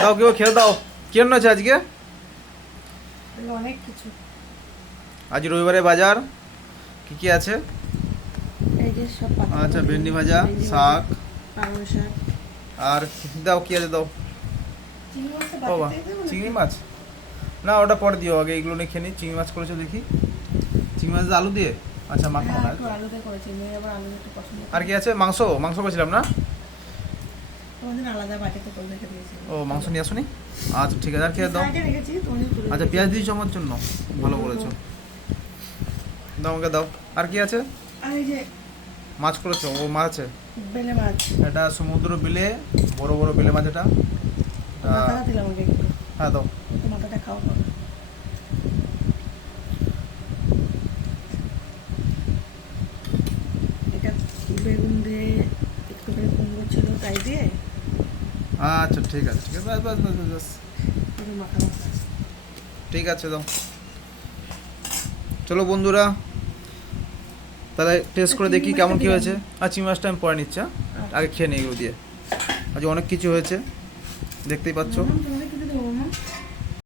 দাও কেউ খেয়ে দাও। কি রান্না আছে আজকে? অনেক কিছু। আজ রবিবারে বাজার কি কি আছে? এই যে সব পাতা আচ্ছা, ভেন্ডি ভাজা, শাক, পালং শাক। আর দাও কি আছে দাও। চিংড়ি মাছটা বাবা, বাটিতে দেবো নাকি? চিংড়ি মাছ? না, ওটা পরে দিও, আগে এগুলো নিয়ে খেয়ে নিই। চিংড়ি মাছ করেছো দেখি। চিংড়ি মাছ দিয়ে আলু দিয়ে? আচ্ছা, মাখা হ্যাঁ, না। একটু আলু দিয়ে করেছি, মেয়ে আবার আলু একটু পছন্দ করে। আর কি আছে? মাংস মাংস করেছিলাম না? তোমাদের আলাদা বাটিতে করে রেখে দিয়েছি। ও, মাংস নিয়ে আসোনি? আচ্ছা ঠিক আছে, আর খেয়ে দাও। সাইডে রেখেছি, তোমাদের তুলে আচ্ছা, রেখেছি। পেঁয়াজ দিয়েছো আমার জন্য, ভালো করেছো। দাও আমাকে দাও। আর কি আছে? আর এই যে মাছ করেছো? ও মাছ আছে। বেলে মাছ। এটা সমুদ্র বেলে, বড় বড় বেলে মাছ এটা। মাথাটা দিলাম আগে একটু। হ্যাঁ দাও। একটু মাথাটা খাও করো। এটা বেগুন দিয়ে একটু করে কুমড়ো ছিল তাই দিয়ে আচ্ছা ঠিক আছে ঠিক আছে, বাস বাস বাস বাস, বাস। একটু মাখা মাখা। ঠিক আছে দাও। চলো বন্ধুরা, তাহলে টেস্ট করে দেখি কেমন কি হয়েছে। আর চিংড়ি মাছটা আমি পরে নিচ্ছি, হ্যাঁ? আগে খেয়ে নিই এগুলো দিয়ে। আজ অনেক কিছু হয়েছে, দেখতেই পাচ্ছ। তোমাদের কি